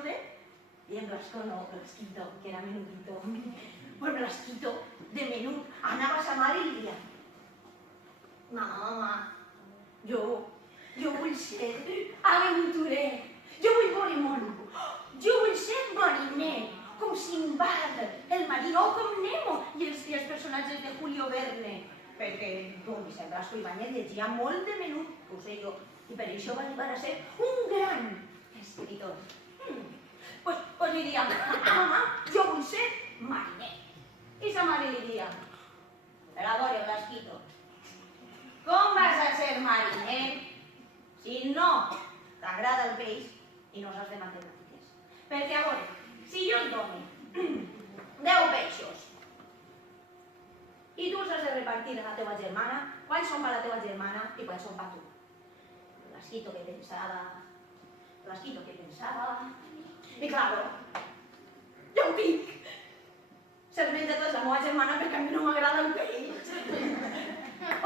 menudet? Y en Blasco no, Blasquito, que era menudito. Pues Blasquito, de menut, anava a sa mare i li deia: mama, jo vull ser aventurer, jo vull veure món, jo vull ser mariner, com Sinbad, el marí, o com Nemo, i els personatges de Julio Verne, perquè don Vicent Blasco Ibáñez llegia molt de menut, ho sé jo, i per això va arribar a ser un gran escritor. Pues li diria: mama, jo vull ser mariner. I sa mare li diria: per a veure, Blasquito, com vas a ser mariner si no t'agrada el peix i no saps de matemàtiques? Perquè, a veure, si jo et dono 10 peixos i tu els has de repartir a la teva germana, quants són per la teva germana i quants són per tu? Blasquito que pensava, i claro, jo ho dic, se'ls menja tots la meva germana perquè a mi no m'agrada el peix.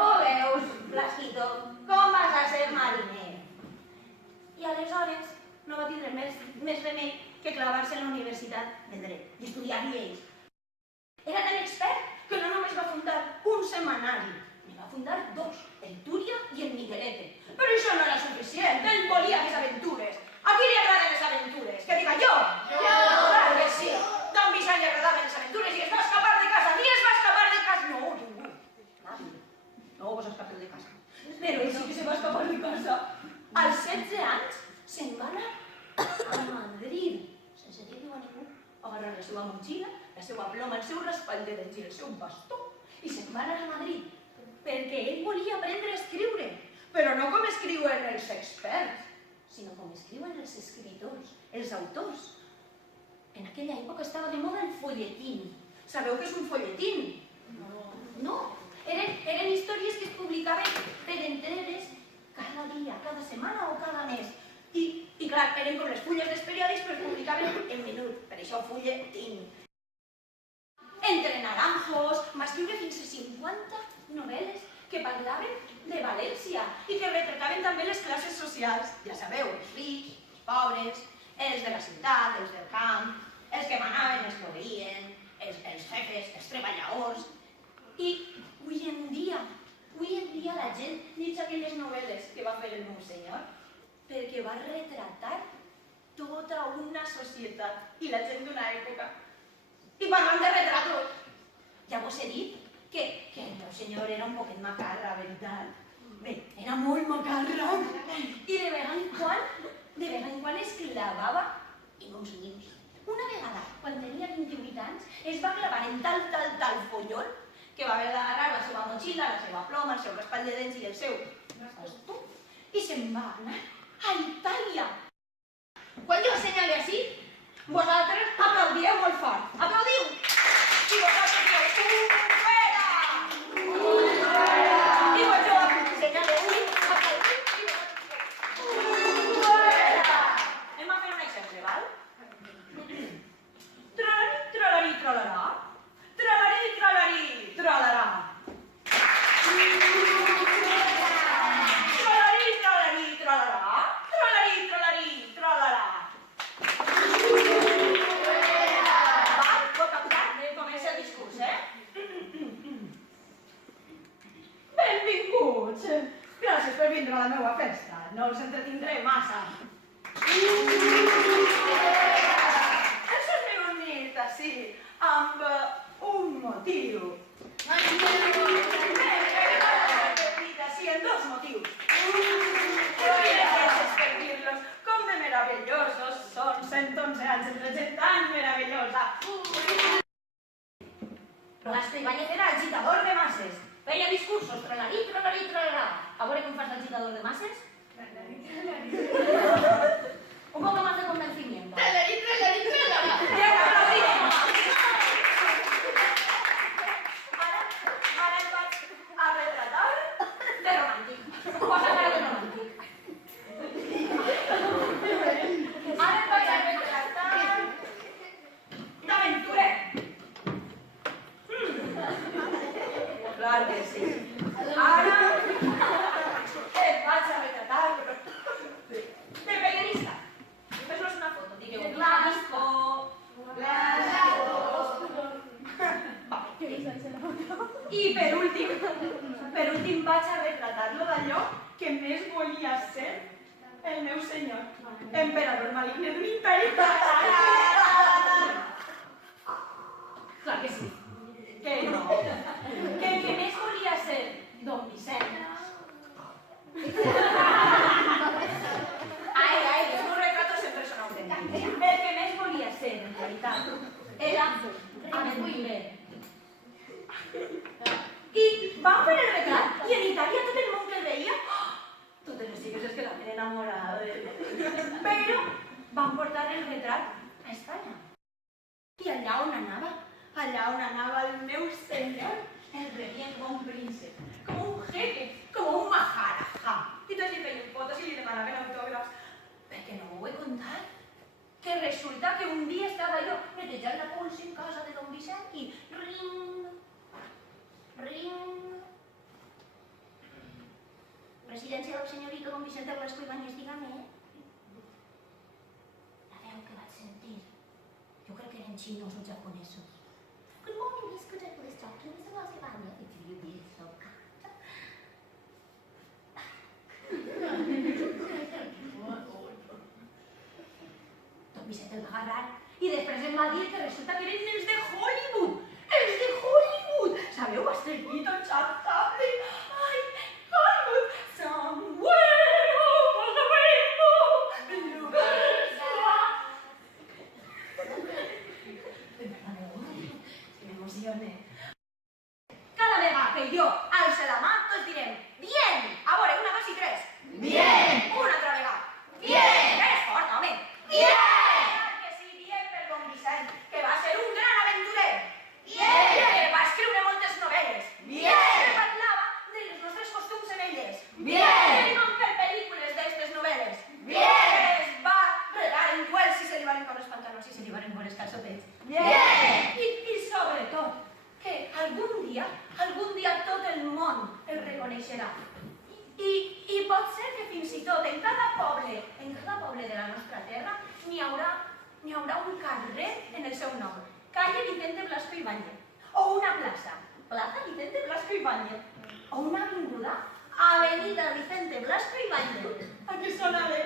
Ho veus, Blasquito, com vas a ser mariner? I aleshores no va tindre més remei que clavar-se en la Universitat de Dret i estudiar lleis. Era tan expert que no només va fundar un setmanari, ne va fundar 2, el Túria i el Miguelete. Però això no era suficient, ell volia més aventures. A qui li agraden les aventures? Que diga jo! Jo! Clar que sí! Don Vicent li agradaven les aventures i es va escapar de casa. Ni es va escapar de casa! No, ningú. Nadie. No vos escapeu de casa. Però ell sí que se va escapar de casa. Als 16 anys se'n va anar a Madrid, sense dir-li a ningú, a agarrar la seva motxilla, la seva ploma, el seu raspall de dents i el seu bastó, i se'n va anar a Madrid, perquè ell volia aprendre a escriure, però no com escriuen els experts, sinó com escriuen els escriptors, els autors. En aquella època estava de moda el folletín. Sabeu què és un folletín? No. Eren històries que es publicaven per entregues cada dia, cada setmana o cada mes. I clar, eren com les fulles dels periòdics, però es publicaven en menut. Per això folletín. Entre naranjos, va escriure fins a 50 novel·les que parlaven de València i que retrataven també les classes socials. Ja sabeu, els rics, els pobres, els de la ciutat, els del camp, els que manaven, els que obeïen, els jefes, els treballadors. I avui en dia la gent llegeix aquelles novel·les que va fer el Monsenyor perquè va retratar tota una societat i la gent d'una època. I parlant de retratos, ja vos he dit que el meu senyor era un poquet macarra, veritat? Bé, era molt macarra. I de vegada en quan es clavava en uns llibres. Una vegada, quan tenia 28 anys, es va clavar en tal follol que va haver d'agarrar la seva motxilla, la seva ploma, el seu raspall de dents i el seu bastó i se'n va anar a Itàlia. Quan jo assenyale així, vosaltres aplaudieu molt fort. Aplaudiu! I vosaltres dieu, fuera! I quan jo assenyale així, aplaudiu i vosaltres dieu, fuera! Anem a fer un exemple, val? Tralari, tralari, tralarà. Tralari, tralari, tralarà. Tralari, tralari, tralarà. Tralari, tralari, tralarà. Val? Ho captat? Comença el discurs, Benvinguts! Gràcies per vindre a la meva festa. No els entretindré massa. Ens hem reunit així amb un motiu. Sí, en 2 motius. Gràcies per dir-los com de meravellosos són 111 anys entre gent tan meravellosa. Blasco Ibáñez era agitador de masses. Feia discursos, tralarí, tralarí, tralarà. A veure com fas l'agitador de masses? Tralarí, tralarí. Un poco más de convencimiento. Tralarí, tralarí, tralarà. Ja que aplaudim. Ara el vaig a retratar de romàntic. Posa cara de romàntic. Ara el vaig a retratar d'aventurer. Clar que sí. Ara el vaig a retratar de periodista. Fes-los una I per últim vaig a retratar-lo d'allò que més volia ser el meu senyor, emperador maligne d'un imperi. Clar que sí, que no, que el que més volia ser don Vicent. Ai, els meus retratos sempre són autèntics. El que més volia ser, en realitat, era Ahmed Buimer. I van fer el retrat i en Itàlia tot el món que el veia, totes les xiques es quedaven enamorades. Però van portar el retrat a Espanya. I allà on anava el meu senyor, el rebien com un príncep, com un jeque, com un maharajà. I tots li feien fotos i li demanaven autògrafs. Perquè no ho he contat. Que resulta que un dia estava jo netejant la pols en casa de don Vicent i ring, ring. Residencia del señorito don Vicente Blasco Ibáñez, dígame. La veu que vaig sentir, jo crec que eren xinos o japonesos. Good morning, Miss Good Police Doctor, Mr. Blasco Ibáñez. If you be so kind. Don Vicente el va agarrar i després em va dir que resulta que eren els de Hollywood. Els de Hollywood. Sabeu, Estrellito, Charles Chaplin. Ai, Hollywood. Somewhere over the rainbow, bluebirds fly. Que m'emocione. Cada vegada que jo alce la mà, tots direm bien. A veure, una, dos i tres. Bien. Una altra vegada. Bien. Més fort, home. Bien. Que sí, bien per don Vicent, que va ser un gran aventurer. Bien. Que va escriure moltes novel·les. Bien. Que parlava de les nostres costums en elles. Bien. Que van fer pel·lícules d'estes novel·les. Bien. Que es va regar en duels si se li van caure els pantalons i se li van caure els calçotets. Bien. I sobretot, que algun dia tot el món el reconeixerà. I pot ser que fins i tot en cada poble de la nostra terra n'hi haurà un carrer en el seu nom. Calle Vicente Blasco Ibáñez. O una plaça. Plaza Vicente Blasco Ibáñez. O una avinguda. Avenida Vicente Blasco Ibáñez. A què sona bé?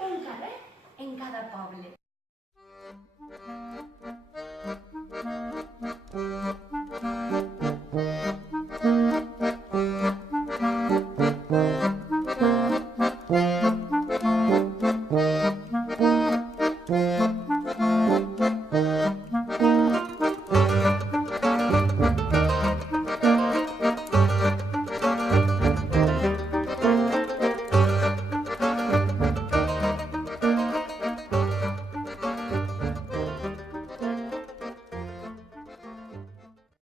Un carrer en cada poble.